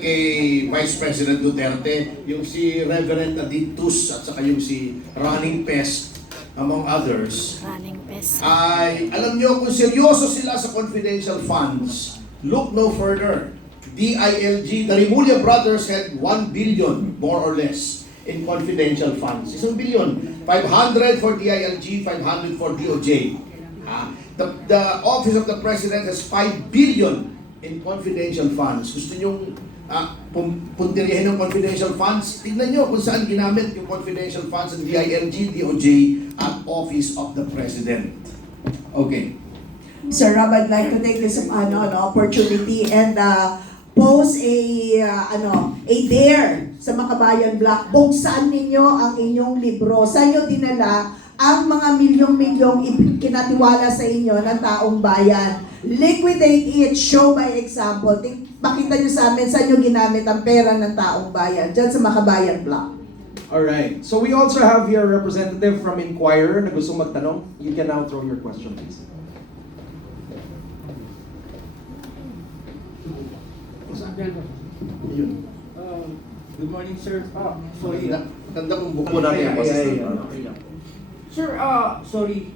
kay Vice President Duterte, yung si Reverend Adictus at saka yung si Running Pest, among others, Running Pest. ay alam nyo kung seryoso sila sa confidential funds, look no further. DILG, the Rimulya brothers had 1 billion, more or less, in confidential funds. 1 billion. 500 for DILG, 500 for DOJ. The Office of the President has 5 billion in confidential funds. Gusto nyong puntiryahin ng confidential funds? Tignan nyo kung saan ginamit yung confidential funds ng DILG, DOJ, at Office of the President. Okay. Sir Rob, I'd like to take this an opportunity and pose a dare sa Makabayan Block. Buksan ninyo ang inyong libro. Sa inyo dinala ang mga milyong-milyong kinatiwala sa inyo ng taong bayan. Liquidate it, show by example. Pakita nyo sa amin saan nyo ginamit ang pera ng taong bayan dyan sa Makabayan Block. Alright, so we also have here a representative from Inquirer na gusto magtanong. You can now throw your question, please. Good morning, sir. Sorry. Tanda kong buko natin yung Sir, sorry.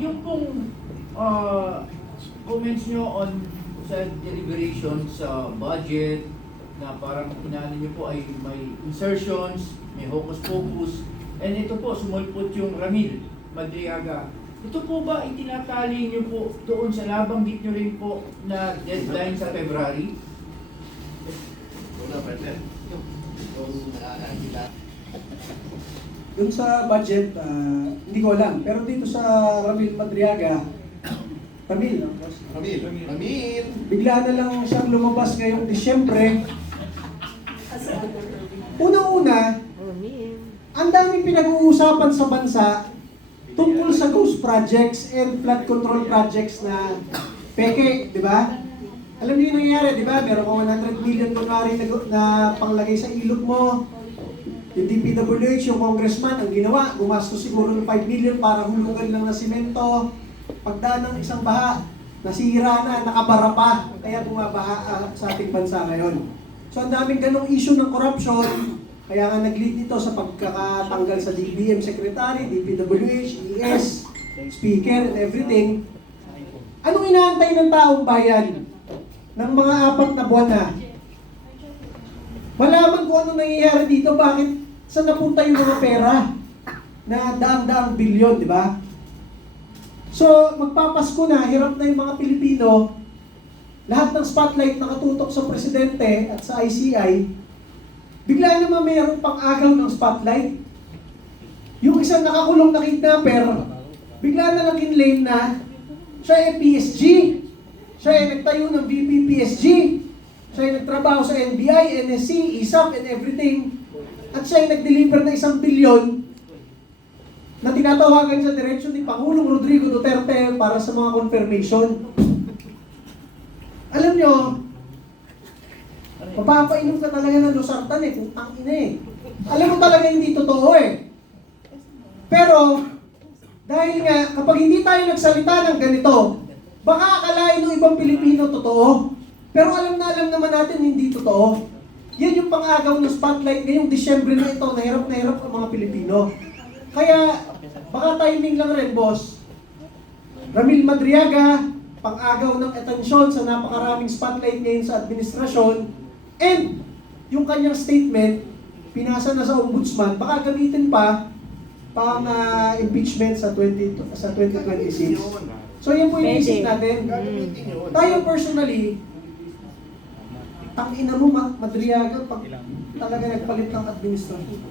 Yung pong comments nyo on sa deliberation sa budget na parang inaano nyo po ay may insertions, may hocus-pocus, and ito po, sumulpot yung Ramil Madriaga. Ito po ba itinatali nyo po doon sa nabanggit nyo rin po na deadline sa February? Yung sa budget, hindi ko alam. Pero dito sa Ramil Madriaga, Ramil, bigla na lang siyang lumabas ngayong Disyembre. Una-una, ang daming pinag-uusapan sa bansa tungkol sa ghost projects and flood control projects na peke, di ba? Alam niyo yung nangyayari, di ba? Meron ko 100 million kunwari na panglagay sa ilog mo. Yung DPWH, yung congressman, ang ginawa, gumastos siguro ng 5 million para hulugan lang na simento. Pagdaan ng isang baha, nasira na, nakabara pa. Kaya bumabaha sa ating bansa ngayon. So ang daming ganong issue ng corruption. Kaya nga nag-lead ito sa pagkakatanggal sa DBM Secretary, DPWH, ES, Speaker, and everything. Anong inaantay ng taong bayan ng mga 4 na buwan na? Malaman kung anong nangyayari dito, bakit saan napunta yung mga pera na daang-daang bilyon, di ba? So, magpapasko na, hirap na yung mga Pilipino, lahat ng spotlight nakatutok sa Presidente at sa ICI, bigla naman mayroong pang-agaw ng spotlight. Yung isang nakakulong na kidnapper, bigla na lang kinlaim na siya ay PSG, siya ay nagtayo ng VP-PSG, siya ay nagtrabaho sa NBI, NSC, ISAP, and everything. At siya ay nag-deliver na 1 bilyon na tinatawagan sa direksyon ni Pangulong Rodrigo Duterte para sa mga confirmation. Alam nyo, mapapainom ka talaga ng losartan kung tangina Alam mo talaga hindi totoo Pero, dahil nga, kapag hindi tayo nagsalita ng ganito, baka akalain ng ibang Pilipino totoo. Pero alam naman natin hindi totoo. Yan yung pang-agaw ng spotlight ngayong Disyembre na ito, na hirap ang mga Pilipino. Kaya, baka timing lang rin, boss. Ramil Madriaga, pang-agaw ng atensyon sa napakaraming spotlight ngayon sa administrasyon, and yung kanyang statement, pinasa na sa ombudsman, baka gamitin pa pang impeachment sa 2026. So yan po yung isip natin. Tayo personally, tangina mo, Madriaga, pag talaga nagpalit ng administrasyon.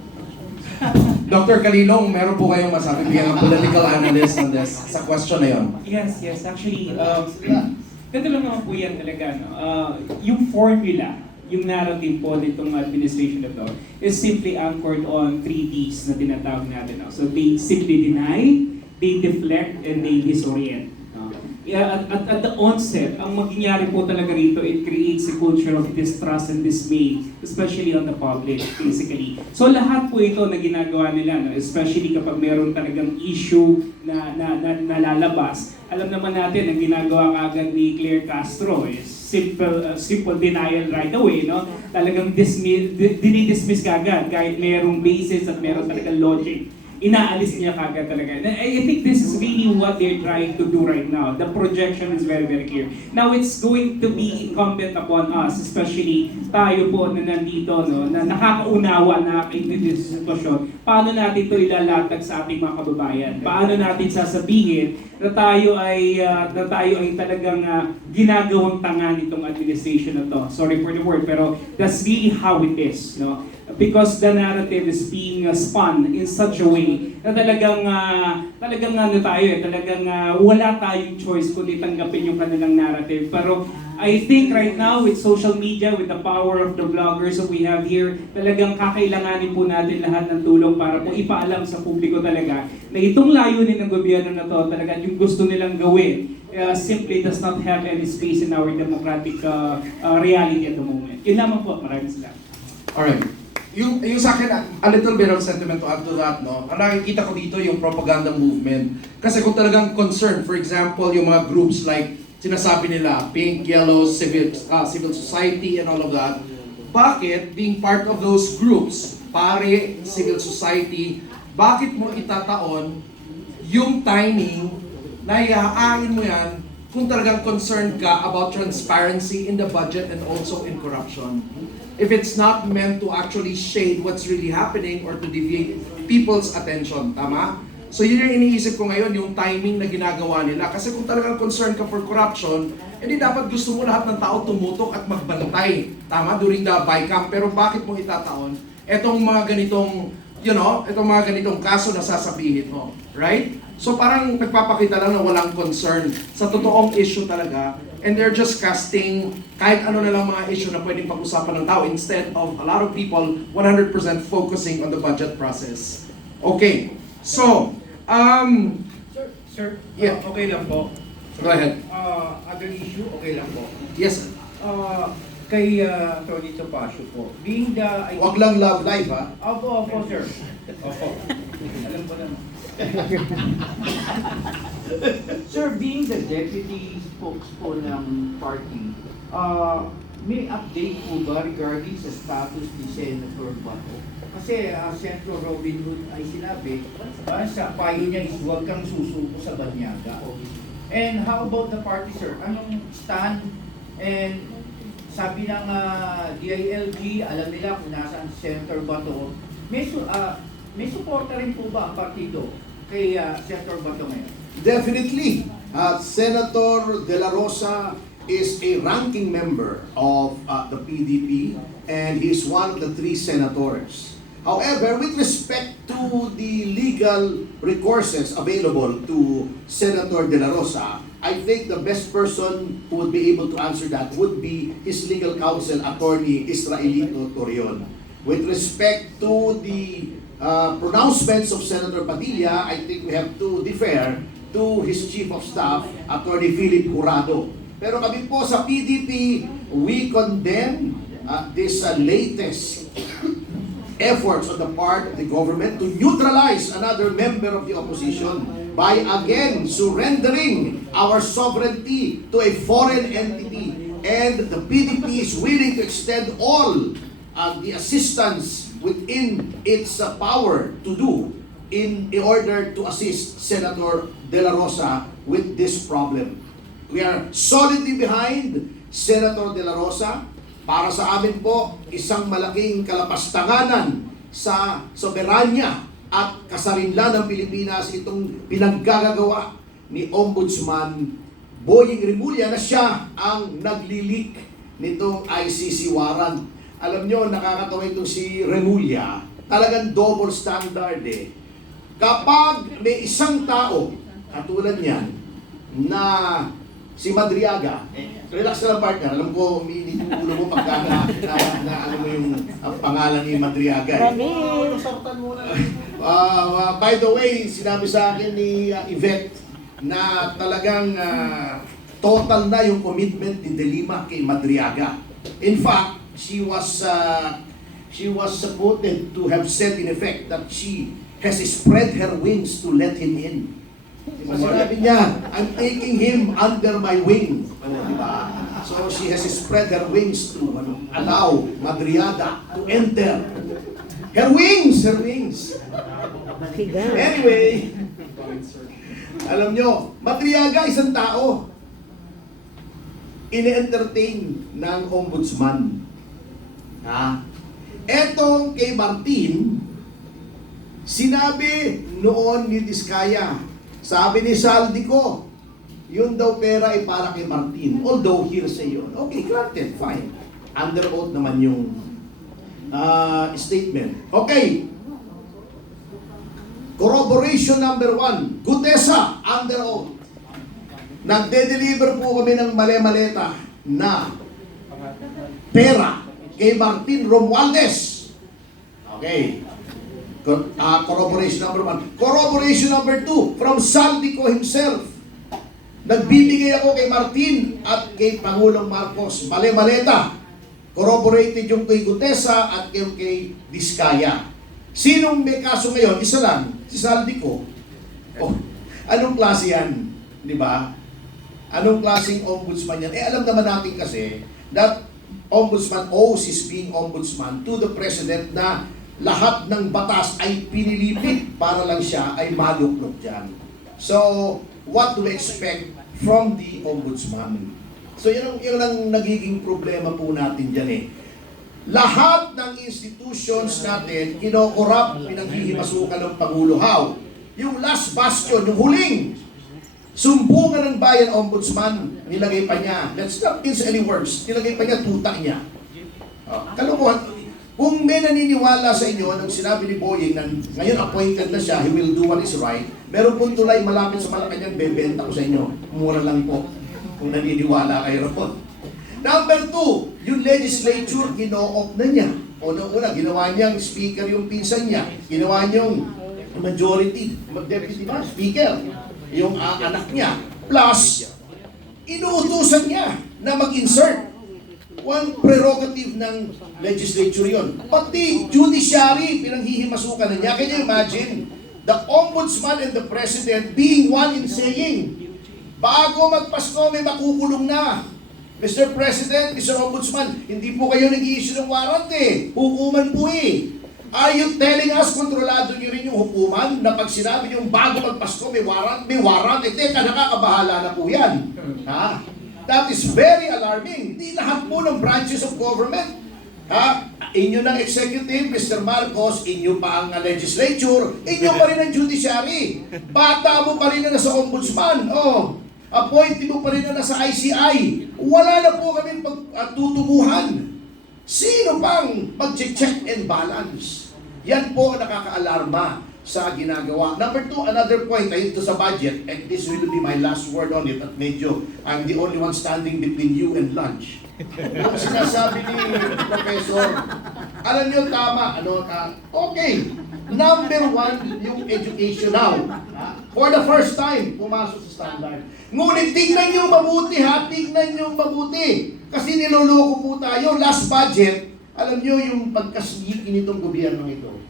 Dr. Calilong, meron po kayong masabi bilang political analyst on this sa question na yun? Yes. Actually, ganito lang naman po yan talaga. No? Yung formula, yung narrative po nitong administration na to is simply anchored on 3 Ds na tinatawag natin. No? So they simply deny, they deflect, and they disorient. At the onset, ang mangyayari po talaga rito, it creates a culture of distrust and dismay, especially on the public, basically. So lahat po ito na ginagawa nila, no? Especially kapag meron talagang issue na nalalabas. Alam naman natin, ang ginagawa kaagad ni Claire Castro is simple denial right away, no? Talagang dinidismiss kagad kahit merong basis at meron talagang logic. Inaalis niya kagad talaga. And I think this is really what they're trying to do right now. The projection is very, very clear. Now, it's going to be incumbent upon us, especially tayo po na nandito, no, na nakakaunawa na nakaintindi sa sitwasyon. Paano natin ito ilalatag sa ating mga kababayan? Paano natin sasabihin na tayo ay talagang ginagawang tanga nitong administration na to? Sorry for the word, pero that's really how it is, no? Because the narrative is being spun in such a way na talagang wala tayong choice kundi tanggapin yung kanilang narrative. Pero I think right now with social media, with the power of the bloggers that we have here, talagang kakailanganin po natin lahat ng tulong para po ipaalam sa publiko talaga na itong layunin ng gobyerno na to, talaga yung gusto nilang gawin, simply does not have any space in our democratic reality at the moment. Yun lamang po. Maraming salamat. Alright. Yung sa akin, a little bit of sentiment to add to that, no? Ang nakikita ko dito yung propaganda movement. Kasi kung talagang concerned, for example, yung mga groups like sinasabi nila, pink, yellow, civil society and all of that, bakit being part of those groups, pare, civil society, bakit mo itataon yung timing na iaain mo yan kung talagang concerned ka about transparency in the budget and also in corruption? If it's not meant to actually shade what's really happening or to deviate people's attention, tama? So yun yung iniisip ko ngayon, yung timing na ginagawa nila. Kasi kung talagang concerned ka for corruption, hindi dapat gusto mo lahat ng tao tumutok at magbantay, tama? During the BICAM. Pero bakit mo itataon etong mga ganitong, itong mga ganitong kaso na sasabihin mo, right? So parang nagpapakita lang na walang concern sa totoong issue talaga. And they're just casting kahit ano na lang mga issue na pwedeng pag-usapan ng tao instead of a lot of people 100% focusing on the budget process. Okay, so, Sir, Yeah. okay lang po. go ahead. Other issue, okay lang po. Yes, sir. Kay Tony Topacio po, being the... Wag lang love life, ha? Opo, sir. Opo. Alam ko naman. Sir, being the deputy spokespo ng party, may update po ba regarding sa status ni Senator Bato? Kasi Senator Robin Hood ay sinabi, sa payo niya is huwag kang susuko sa banyaga. And how about the party, sir? Anong stand? And sabi ng DILG, alam nila kung nasaan si Senator Bato. May suporta rin po ba ang partido kay Senator Bato ngayon? Definitely. Senator De La Rosa is a ranking member of the PDP and he's one of the 3 senators. However, with respect to the legal recourses available to Senator De La Rosa, I think the best person who would be able to answer that would be his legal counsel, Attorney Israelito Torion. With respect to the pronouncements of Senator Padilla, I think we have to defer to his Chief of Staff, Attorney Philip Jurado. Pero kami po sa PDP, we condemn this latest efforts on the part of the government to neutralize another member of the opposition by again surrendering our sovereignty to a foreign entity. And the PDP is willing to extend all the assistance within its power to do in order to assist Senator De La Rosa with this problem. We are solidly behind Senator De La Rosa. Para sa amin po, isang malaking kalapastanganan sa soberanya at kasarinlan ng Pilipinas itong pinaggagawa ni Ombudsman Boying Rimulya na siya ang naglilik nitong ICC warrant. Alam nyo, nakakatawa itong si Rimulya, talagang double standard eh. Kapag may isang tao, katulad niyan, na si Madriaga, relax na lang partner, alam ko umiinit yung ulo mo pagka na ano mo yung pangalan ni Madriaga. By the way, sinabi sa akin ni Yvette na talagang total na yung commitment ni De Lima kay Madriaga. In fact, she was supported to have said in effect that she has spread her wings to let him in. Diba, sinabi niya, I'm taking him under my wing. Diba? So she has spread her wings to allow Madriada to enter. Her wings! Her wings! Anyway, alam nyo, Madriaga, isang tao, ini-entertain ng ombudsman. Ha? Etong kay Martin, sinabi noon ni Diskaya, sabi ni Saldico, yun daw pera ay para kay Martin. Although hearsay yun. Okay, granted, fine. Under oath naman yung statement. Okay. Corroboration number 1. Gutesa, under oath. Nagde-deliver po kami ng male-maleta na pera kay Martin Romualdez. Okay. Corroboration number 1. Corroboration number 2, from Saldico himself. Nagbibigay ako kay Martin at kay Pangulong Marcos male-maleta. Corroborated yung kay Gutesa at yung kay Diskaya. Sinong may kaso ngayon? Isa lang, si Saldico. Oh, anong klase yan? Di ba? Anong klaseng ombudsman yan? Alam naman natin kasi that ombudsman owes his being ombudsman to the president na lahat ng batas ay pinilipit para lang siya ay maluklok dyan. So, what do we expect from the ombudsman? So, yun ang nagiging problema po natin dyan eh. Lahat ng institutions natin, kinokorap, pinaghihimasukan ng Pangulo. How? Yung last bastion, yung huling sumbungan ng bayan ombudsman, nilagay pa niya, let's not mince any words, nilagay pa niya tuta niya. Kalukuhan, kung may naniniwala sa inyo, nung sinabi ni Boying na ngayon appointed na siya, he will do what is right, meron pong tulay malapit sa Malacanang, bebenta ko sa inyo. Mura lang po, kung naniniwala kayo ron. Number 2, yung legislature, gino-off na niya. Una, ginawa niyang speaker yung pinsan niya. Ginawa niyang majority, deputy ba? Speaker. Yung anak niya. Plus, inuutusan niya na mag-insert. One prerogative ng legislature yun. Pati judiciary, pinanghihimasukan na niya. Can you imagine? The ombudsman and the president being one in saying, bago magpasko, may makukulong na. Mr. President, Mr. Ombudsman, hindi po kayo nag-i-issue ng warrant eh. Hukuman po eh. Are you telling us, kontrolado nyo rin yung hukuman na pag sinabi nyo bago magpasko may warrant, eh, teka, nakakabahala na po yan. Ha? That is very alarming. Di lahat po ng branches of government. Ha? Inyo ng executive, Mr. Marcos, inyo pa ang legislature, inyo pa rin ang judiciary. Bata mo pa rin na nasa ombudsman. Oh, appointee mo pa rin na nasa ICI. Wala na po kami pagtutubuhan. Sino pang mag-check and balance? Yan po ang nakaka-alarma sa ginagawa. Number 2, another point, ay ito sa budget, and this will be my last word on it, at medyo I'm the only one standing between you and lunch. Yung sinasabi ni Professor, alam nyo tama, okay, number 1, yung education now. For the first time, pumasok sa standard. Ngunit tignan nyo mabuti ha, tignan nyo mabuti. Kasi niloloko po tayo, last budget, alam nyo yung pagkasgiki nitong gobyerno ito.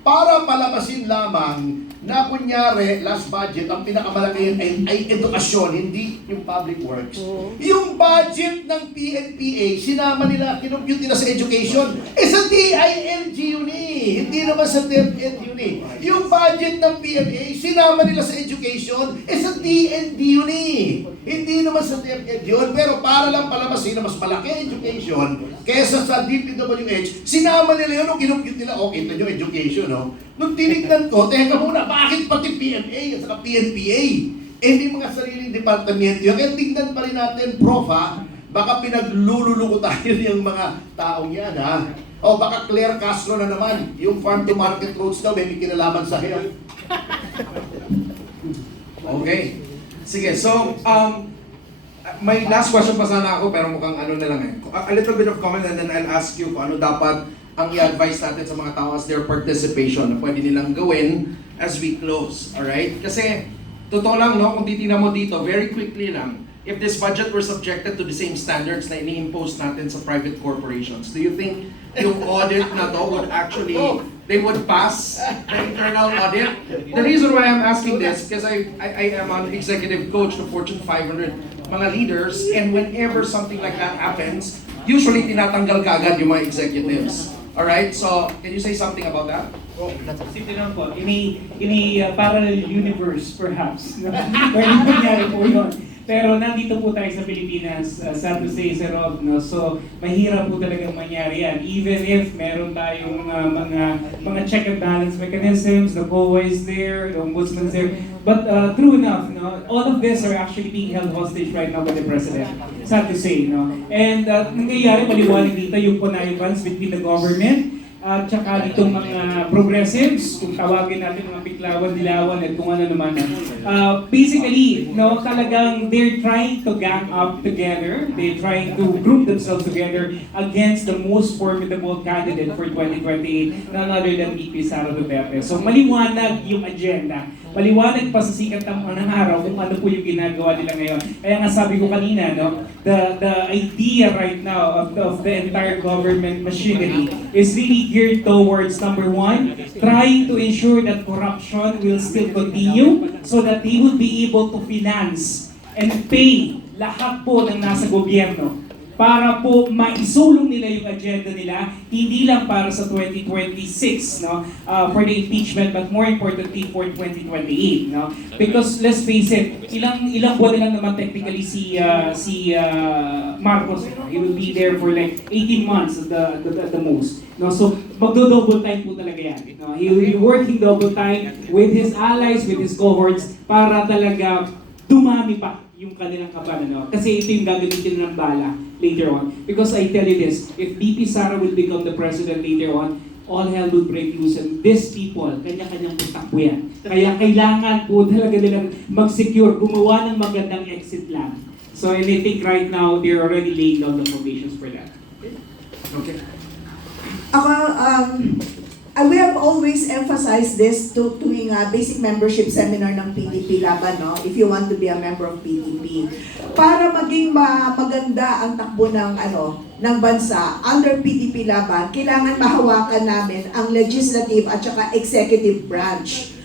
Para palabasin lamang na kunyari, last budget, ang pinakamalaki ay edukasyon, hindi yung public works. Yung budget ng PNPA, sinama nila, kinumpute nila sa education, sa DILG yun eh, hindi naman sa DepEd yun eh. Yung budget ng PNPA, sinama nila sa education, sa DND yun eh. Hindi naman sa DepEd yun, pero para lang palabasin na mas malaki education kesa sa DPWH, sinama nila yun, nung kinumpute nila, okay, ito yung education, no? Nung tinignan ko, teka muna, bakit pati PNA at saka PNPA? Eh, may mga sariling departamento yun. Kaya tignan pa rin natin, Prof, ha? Baka pinaglululuko tayo yung mga taong yan, ha? O baka Claire Castro na naman, yung farm to market roads daw, may kinalaman sa health. Okay. Sige, so, may last question pa sana ako, pero mukhang ano na lang eh. A little bit of comment and then I'll ask you kung ano dapat ang i-advise natin sa mga tao as their participation na pwede nilang gawin as we close. Alright? Kasi, totoo lang, no? Kung titignan mo dito, very quickly lang, if this budget were subjected to the same standards na ini-impose natin sa private corporations, do you think yung audit na to would actually, they would pass the internal audit? The reason why I'm asking this, because I am an executive coach to Fortune 500 mga leaders, and whenever something like that happens, usually tinatanggal kaagad yung mga executives. Alright, so can you say something about that? Simple lang po, in a parallel universe perhaps, no? Pwede mangyari po yun. Pero nandito po tayo sa Pilipinas, sad to say, Sir Rob, no? So mahirap po talagang mangyari yan. Even if meron tayong mga check and balance mechanisms, the COA is there, the ombudsman is there. But true enough, no, all of this are actually being held hostage right now by the President. Sad to say, no? And nangyayari, maliwanag dito yung connivance between the government at saka ditong mga progressives, kung tawagin natin mga piklawan, dilawan, at kung ano naman. Basically, no, talagang they're trying to gang up together, they're trying to group themselves together against the most formidable candidate for 2028, none other than VP Sara Duterte. So maliwanag yung agenda. Maliwanag pa sa sikat ng araw kung ano po yung ginagawa nila ngayon. Kaya nga sabi ko kanina, no, the idea right now of the entire government machinery is really geared towards, number one, trying to ensure that corruption will still continue so that they will be able to finance and pay lahat po ng nasa gobyerno para po maisulong nila yung agenda nila, hindi lang para sa 2026, no, for the impeachment, but more importantly for 2028, no? Because let's face it, ilang buwan na lang naman technically si Marcos, no? He will be there for like 18 months at the most, no? So magdo-double time po talaga yan, no? He will be working double time with his allies, with his cohorts, para talaga dumami pa yung kanilang kaban, no? Kasi ito yung gagamitin ng bala later on. Because I tell you this, if VP Sara will become the president later on, all hell will break loose, and these people, kanya-kanyang putakbo yan. Kaya kailangan po talaga nilang mag-secure, gumawa ng magandang exit plan. So and I think right now, they're already laying down the foundations for that. Okay. Ako, we have always emphasized this tuwing basic membership seminar ng PDP Laban, no? If you want to be a member of PDP. Para maging maganda ang takbo ng bansa under PDP Laban, kailangan mahawakan namin ang legislative at saka executive branch.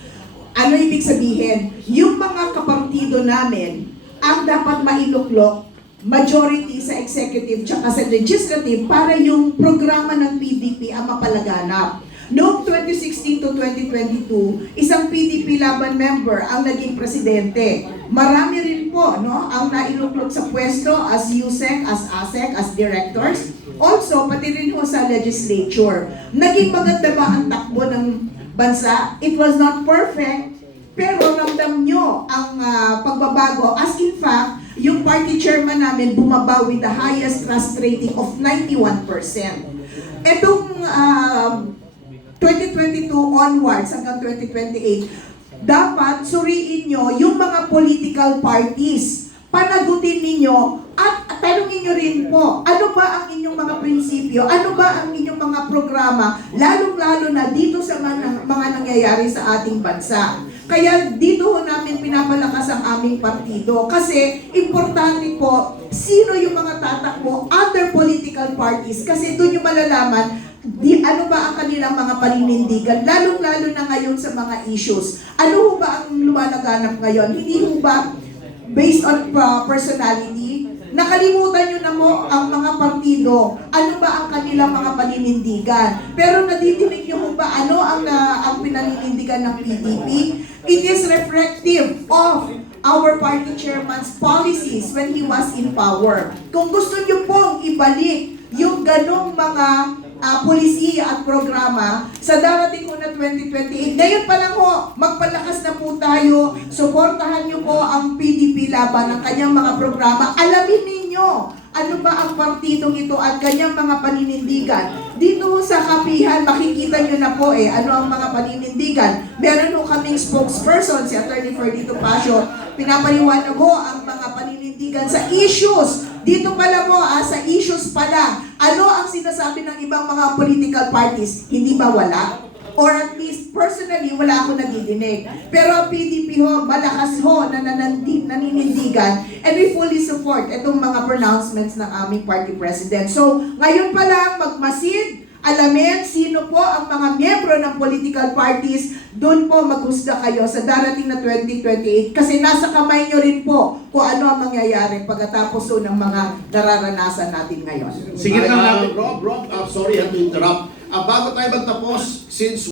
Ano ibig sabihin? Yung mga kapartido namin ang dapat mailuklok majority sa executive tsaka sa legislative para yung programa ng PDP ang mapalaganap. Noong 2016 to 2022, isang PDP Laban member ang naging presidente. Marami rin po, no, ang nailuklok sa pwesto as USEC, as ASEC, as directors. Also, pati rin ho sa legislature. Naging maganda ba ang takbo ng bansa? It was not perfect, pero ramdam nyo ang pagbabago. As in fact, yung party chairman namin bumaba with the highest trust rating of 91%. Etong 2022 onwards hanggang 2028, dapat suriin nyo yung mga political parties. Panagutin ninyo at tanungin nyo rin po, ano ba ang inyong mga prinsipyo, ano ba ang inyong mga programa, lalong-lalo na dito sa mga nangyayari sa ating bansa. Kaya dito ho namin pinapalakas ang aming partido kasi importante po sino yung mga tatakbo under political parties kasi doon yung malalaman ano ba ang kanilang mga paninindigan, lalong-lalo na ngayon sa mga issues. Ano ho ba ang lumalaganap ngayon? Hindi ho ba based on personality? Nakalimutan nyo na mo ang mga partido, ano ba ang kanilang mga paninindigan. Pero nadidinig nyo ho ba ano ang pinaninindigan ng PDP? It is reflective of our party chairman's policies when he was in power. Kung gusto nyo pong ibalik yung ganong mga polisiya at programa sa darating ko na 2028. Ngayon pa lang ho, magpalakas na po tayo. Suportahan niyo po ang PDP Laban ng kanyang mga programa. Alamin ninyo ano ba ang partidong ito at kanyang mga paninindigan. Dito ho sa kapihan, makikita nyo na po ano ang mga paninindigan. Meron ho kaming spokesperson, si Atty. Ferdito Pasio. Pinapaliwanag ho ang mga paninindigan sa issues. Dito pala mo, sa issues pala, ano ang sinasabi ng ibang mga political parties? Hindi ba wala? Or at least, personally, wala ako nadidinig. Pero PDP ho, malakas ho na naninindigan and we fully support itong mga pronouncements ng aming party president. So, ngayon pa lang, magmasid alamin sino po ang mga miyembro ng political parties, doon po maghusga kayo sa darating na 2028 kasi nasa kamay nyo rin po kung ano ang mangyayari pagkatapos po ng mga nararanasan natin ngayon. Sige lang natin. Rob, sorry to interrupt. Bago tayo magtapos, since